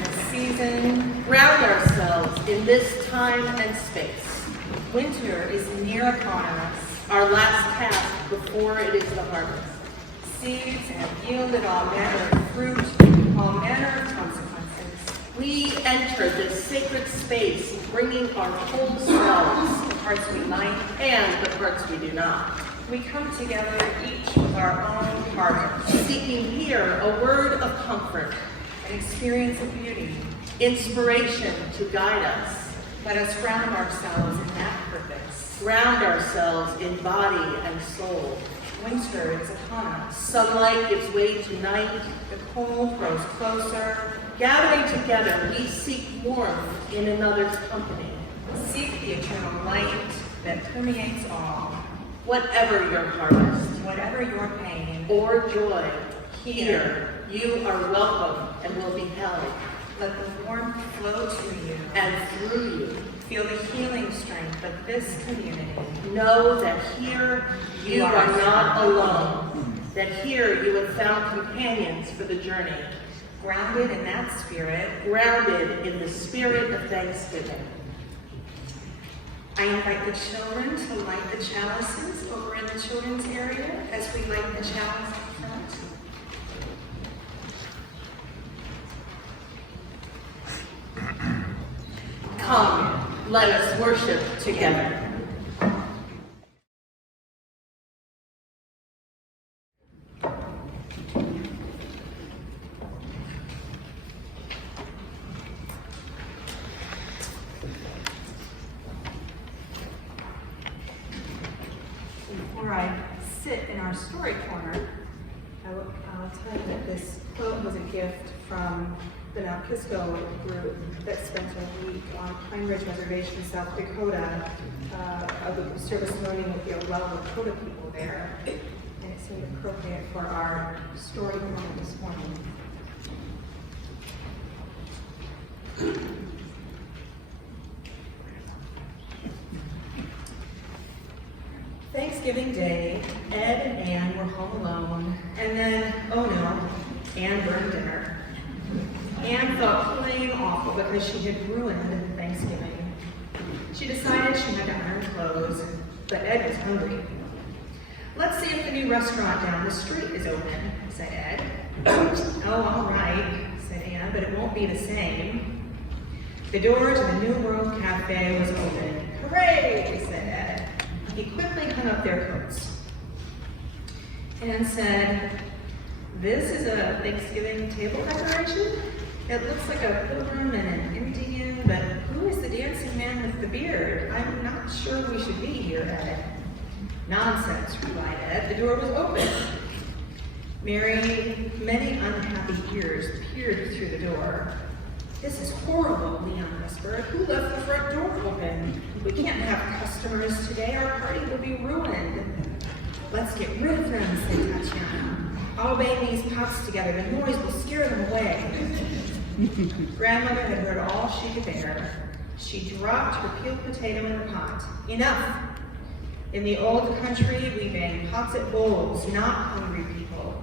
in this season, ground ourselves in this time and space. Winter is near upon us. Our last task before it is the harvest. Seeds have yielded all manner of fruit, all manner of consequences. We enter this sacred space bringing our whole selves, The parts we like, and the parts we do not. we come together each with our own heart, Seeking here a word of comfort, an experience of beauty. inspiration to guide us. Let us ground ourselves in that purpose. Ground ourselves in body and soul. Winter is upon us. Sunlight gives way to night. The cold grows closer. Gathering together, we seek warmth in another's company. Seek the eternal light that permeates all. Whatever your harvest Whatever your pain, or joy, here you are welcome and will be held. let the warmth flow to you. And through you, Feel the healing strength of this community. know that here you are not alone. That here you have found companions for the journey. Grounded in that spirit, Grounded in the spirit of thanksgiving. I invite the children to light the chalices over in the children's area as we light the chalice up front. Come, let us worship together. Before I sit in our story corner, I'll tell you that this quote was a gift from the Nalkisco group that spent a week on Pine Ridge Reservation, South Dakota, of the service learning with the Oglala Lakota people there. And it seemed appropriate for our story corner this morning. Thanksgiving Day, Ed and Ann were home alone, and then, oh no, Ann burned dinner. Ann felt plain awful because she had ruined Thanksgiving. She decided she had to iron clothes, but Ed was hungry. Let's see if the new restaurant down the street is open, said Ed. Oh, all right, said Ann, but it won't be the same. The door to the New World Cafe was open. Hooray, said Ed. He quickly hung up their coats. Ann said, this is a Thanksgiving table decoration? It looks like a pilgrim and an Indian, but who is the dancing man with the beard? I'm not sure we should be here, Ed. Nonsense, replied Ed. The door was open. Many unhappy ears peered through the door. This is horrible, Leon whispered. Who left the front door open? We can't have customers today. Our party will be ruined. Let's get rid of them, said Tatiana. I'll bang these pots together. The noise will scare them away. Grandmother had heard all she could bear. She dropped her peeled potato in the pot. Enough! In the old country, we bang pots at bowls, not hungry people.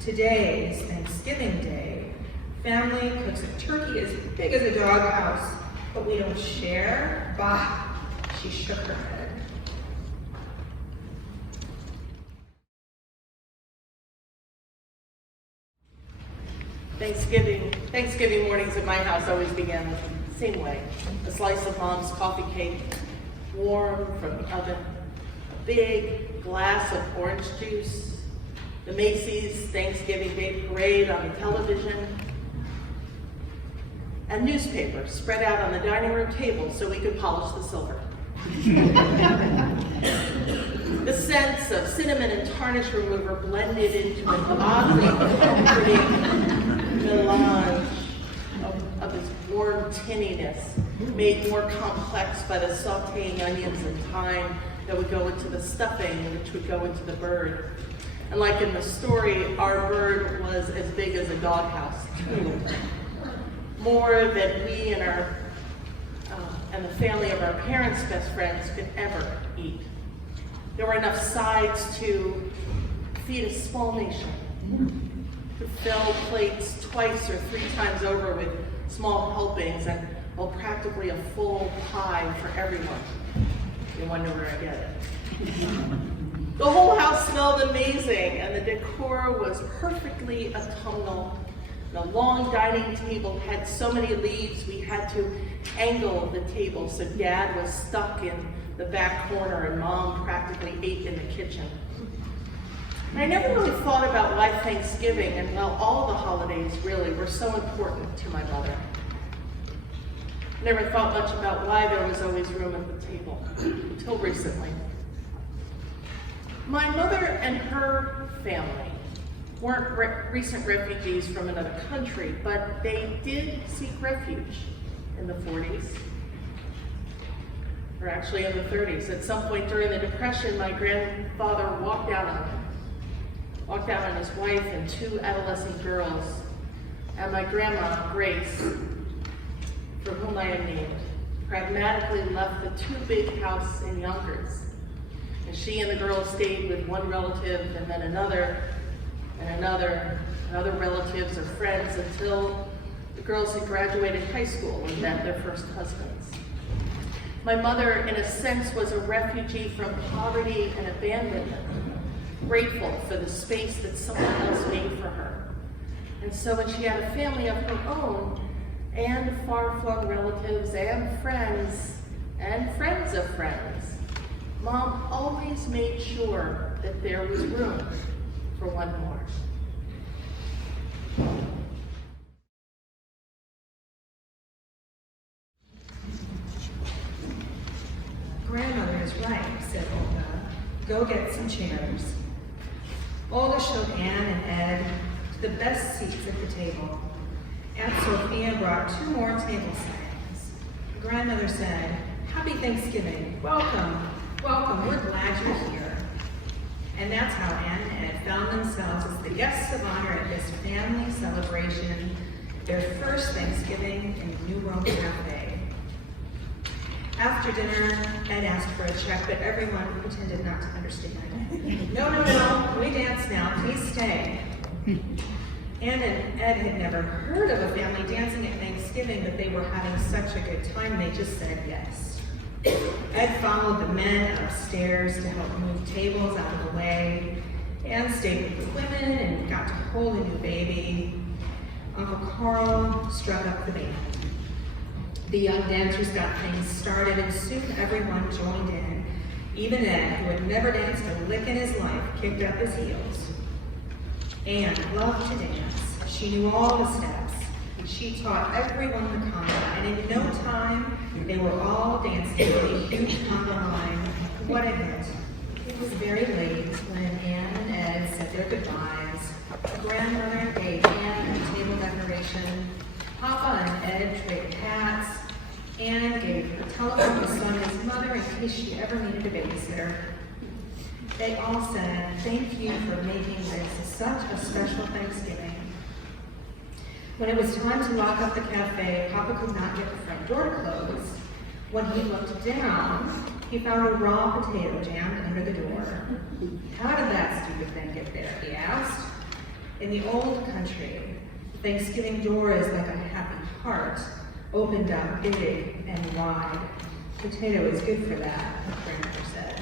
Today is Thanksgiving Day. Family cooks a turkey as big as a doghouse, but we don't share. Bah! She shook her head. Thanksgiving mornings at my house always began the same way. A slice of mom's coffee cake, warm from the oven, a big glass of orange juice, the Macy's Thanksgiving Day Parade on the television, and newspapers spread out on the dining room table so we could polish the silver. The scents of cinnamon and tarnish remover blended into an oddly comforting melange of its warm tinniness, made more complex by the sauteing onions and thyme that would go into the stuffing, which would go into the bird. And like in the story, our bird was as big as a doghouse, too. More than we and and the family of our parents' best friends could ever eat. There were enough sides to feed a small nation. to fill plates twice or 3 times over with small helpings and, well, practically a full pie for everyone. You wonder where I get it. The whole house smelled amazing, and the decor was perfectly autumnal. The long dining table had so many leaves we had to angle the table so Dad was stuck in the back corner and Mom practically ate in the kitchen. And I never really thought about why Thanksgiving and, well, all the holidays really were so important to my mother. Never thought much about why there was always room at the table, until recently. My mother and her family weren't recent refugees from another country, but they did seek refuge in the 40s, or actually in the 30s. At some point during the Depression, my grandfather walked out on his wife and 2 adolescent girls, and my grandma, Grace, for whom I am named, pragmatically left the 2-big house in Yonkers. And she and the girls stayed with one relative and then another, and other relatives or friends until the girls had graduated high school and met their first husbands. My mother, in a sense, was a refugee from poverty and abandonment, grateful for the space that someone else made for her. And so when she had a family of her own, and far-flung relatives and friends of friends, Mom always made sure that there was room for one more. Grandmother is right, said Olga. Go get some chairs. Olga showed Anne and Ed to the best seats at the table. Aunt Sophia brought 2 more table settings. Grandmother said, "Happy Thanksgiving. Welcome, welcome. We're glad you're here." And that's how Anne and Ed found themselves as the guests of honor at this family celebration, their first Thanksgiving in the New Rome Cafe. After dinner, Ed asked for a check, but everyone pretended not to understand. No, we dance now. Please stay. Anne and Ed had never heard of a family dancing at Thanksgiving, but they were having such a good time, they just said yes. Ed followed the men upstairs to help move tables out of the way. Anne stayed with the women and got to hold a new baby. Uncle Carl struck up the band. The young dancers got things started, and soon everyone joined in. Even Ed, who had never danced a lick in his life, kicked up his heels. Anne loved to dance. She knew all the steps, and she taught everyone the combo, and in no time, they were all dancing in a huge combo line. What a hit. It was very late when Anne and Ed said their goodbyes. Grandmother gave Anne a table decoration. Papa and Ed traded hats. Anne gave her telephone to Sonia's mother in case she ever needed a babysitter. They all said, "Thank you for making this such a special Thanksgiving." When it was time to lock up the cafe, Papa could not get the front door to close. When he looked down, he found a raw potato jammed under the door. "How did that stupid thing get there?" he asked. In the old country, the Thanksgiving door is like a happy heart, opened up big and wide. "Potato is good for that," Grandmother said.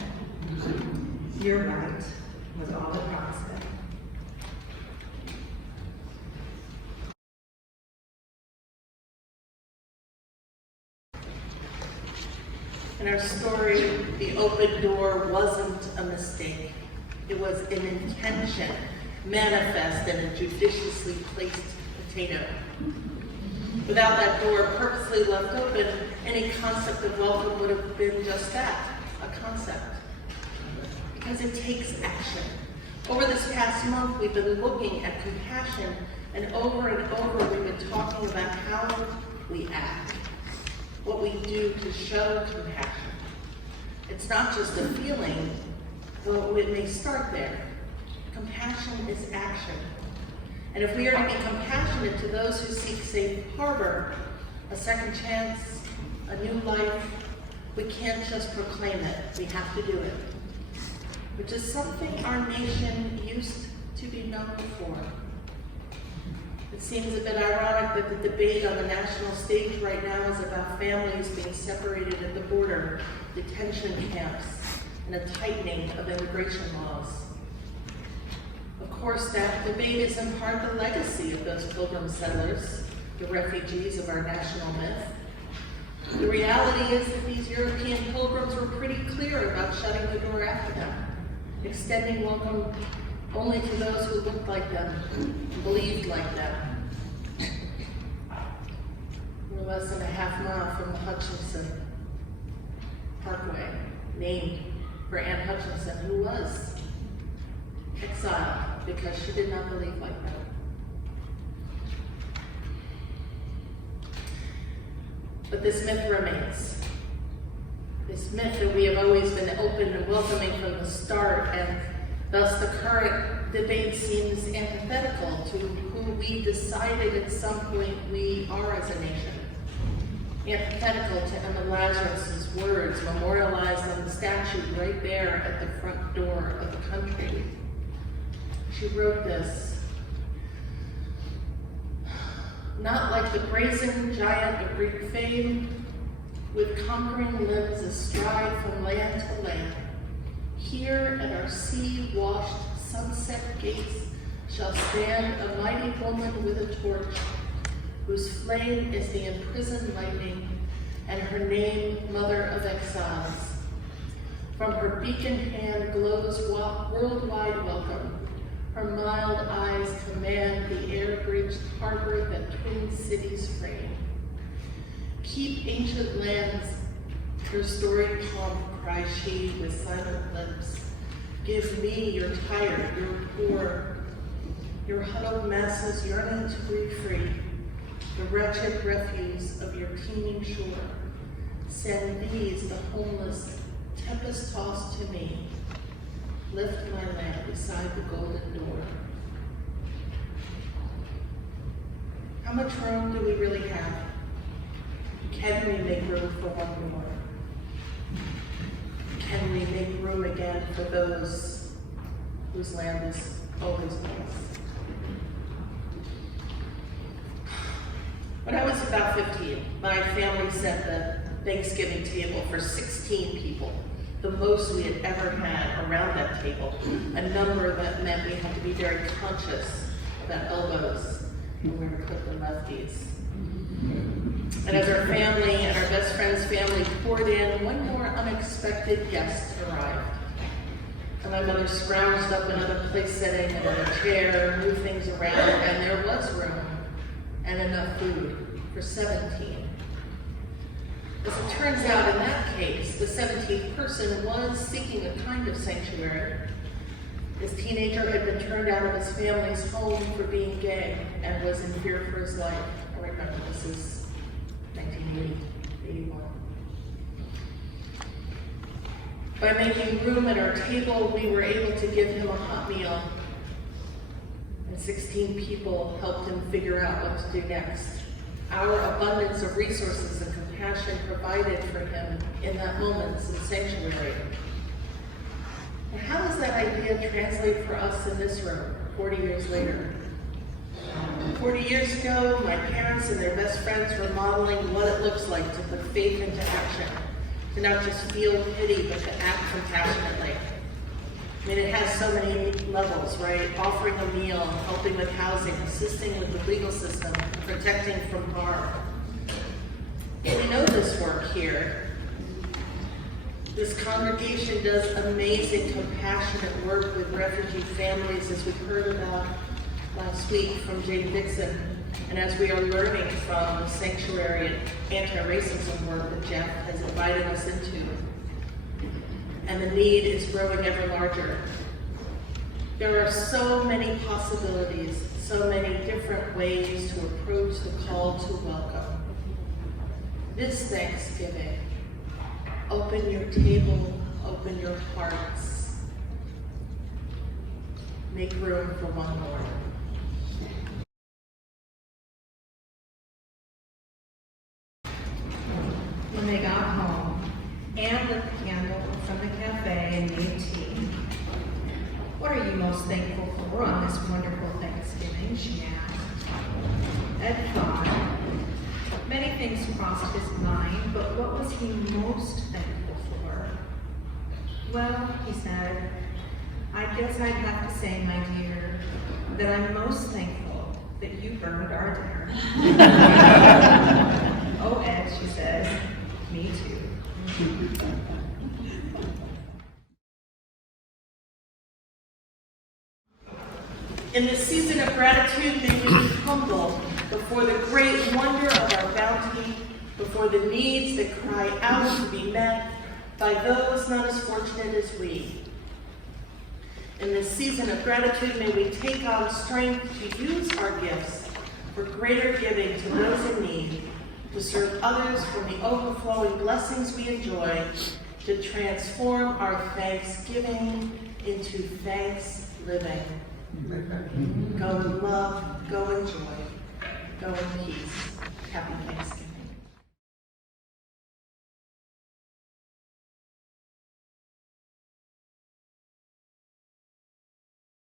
"You're right," was all that Papa said. In our story, the open door wasn't a mistake. It was an intention, manifest in a judiciously placed potato. Without that door purposely left open, any concept of welcome would have been just that, a concept. Because it takes action. Over this past month, we've been looking at compassion, and over we've been talking about how we act, what we do to show compassion. It's not just a feeling, though it may start there. Compassion is action. And if we are to be compassionate to those who seek safe harbor, a second chance, a new life, we can't just proclaim it, we have to do it. Which is something our nation used to be known for. It seems a bit ironic that the debate on the national stage right now is about families being separated at the border, detention camps, and a tightening of immigration laws. Of course, that debate is in part the legacy of those pilgrim settlers, the refugees of our national myth. The reality is that these European pilgrims were pretty clear about shutting the door after them, extending welcome only to those who looked like them, believed like them. We're less than a half mile from the Hutchinson Parkway, named for Anne Hutchinson, who was exiled because she did not believe like that. But this myth remains. This myth that we have always been open and welcoming from the start, and thus the current debate seems antithetical to who we decided at some point we are as a nation. Antithetical to Emma Lazarus's words memorialized on the statue right there at the front door of the country. She wrote this: "Not like the brazen giant of Greek fame, with conquering limbs astride from land to land, here at our sea-washed sunset gates shall stand a mighty woman with a torch, whose flame is the imprisoned lightning, and her name Mother of Exiles. From her beacon hand glows worldwide welcome. Her mild eyes command the air-bridged harbor that twin cities frame. Keep ancient lands, her storied pomp, cries she with silent lips. Give me your tired, your poor, your huddled masses yearning to breathe free, the wretched refuse of your teeming shore. Send these, the homeless, tempest-tossed to me. Lift my lamp beside the golden door." How much room do we really have? Can we make room for one more? Can we make room again for those whose land is always lost? When I was about 15, my family set the Thanksgiving table for 16 people, the most we had ever had around that table, a number that meant we had to be very conscious about elbows when we were cooking lefties. And as our family and our best friend's family poured in, one more unexpected guest arrived. And my mother scrounged up another place setting and a chair, moved things around, and there was room and enough food for 17. As it turns out, in that case, the 17th person was seeking a kind of sanctuary. This teenager had been turned out of his family's home for being gay and was in fear for his life. I remember this is 1981. By making room at our table, we were able to give him a hot meal, and 16 people helped him figure out what to do next. Our abundance of resources and compassion provided for him in that moment some sanctuary. And how does that idea translate for us in this room 40 years later? 40 years ago, my parents and their best friends were modeling what it looks like to put faith into action, to not just feel pity, but to act compassionately. I mean, it has so many levels, right? Offering a meal, helping with housing, assisting with the legal system, protecting from harm. And we know this work here. This congregation does amazing, compassionate work with refugee families, as we heard about last week from Jane Dixon, and as we are learning from the sanctuary and anti-racism work that Jeff has invited us into. And the need is growing ever larger. There are so many possibilities, so many different ways to approach the call to welcome. This Thanksgiving, open your table, open your hearts. Make room for one more. When they got home, Anne lit the candle from the cafe and made tea. "What are you most thankful for on this wonderful Thanksgiving?" she asked. Ed thought. Many things crossed his mind, but what was he most thankful for? Well, he said, I guess I'd have to say, my dear, that I'm most thankful that you burned our dinner. Oh, Ed, she says, me too. In this season of gratitude, may we be humble before the great wonder of our bounty, before the needs that cry out to be met by those not as fortunate as we. In this season of gratitude, may we take on strength to use our gifts for greater giving to those in need, to serve others from the overflowing blessings we enjoy, to transform our thanksgiving into thanks living. Go in love, go in joy, go in peace. Happy Thanksgiving.